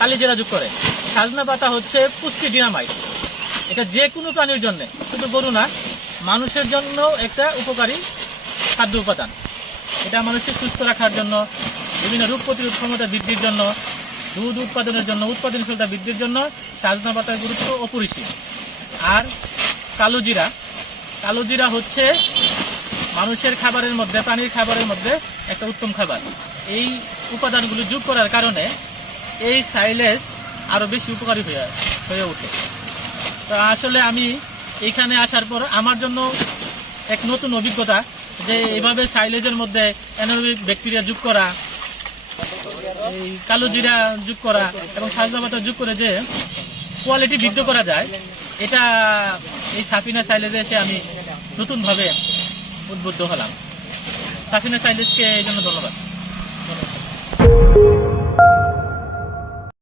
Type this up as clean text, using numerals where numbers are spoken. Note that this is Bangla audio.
কালিজিরা যোগ করে। সাজনা পাতা হচ্ছে পুষ্টি ডিনামাইট। এটা যে কোনো প্রাণীর জন্য, শুধু গরু না, মানুষের জন্য একটা উপকারী খাদ্য উপাদান। এটা মানুষকে সুস্থ রাখার জন্য, বিভিন্ন রোগ প্রতিরোধ ক্ষমতা বৃদ্ধির জন্য, দুধ উৎপাদনের জন্য, উৎপাদনশীলতা বৃদ্ধির জন্য সাজনা পাতার গুরুত্ব অপরিসীম। আর কালোজিরা হচ্ছে মানুষের খাবারের মধ্যে, প্রাণীর খাবারের মধ্যে একটা উত্তম খাবার। এই উপাদানগুলো যোগ করার কারণে এই সাইলেজ আরো বেশি উপকারী হয়ে ওঠে। তো আসলে আমি এখানে আসার পর আমার জন্য এক নতুন অভিজ্ঞতা, যে এইভাবে সাইলেজের মধ্যে অ্যানারোবিক ব্যাকটেরিয়া যোগ করা, এই কালোজিরা যোগ করা এবং সাজনা পাতা যোগ করে যে কোয়ালিটি বৃদ্ধি করা যায়, এটা এই সাফিনা সাইলেজে এসে আমি নতুনভাবে উদ্বুদ্ধ হলাম। সাফিনা সাইলেজকে এই জন্য ধন্যবাদ।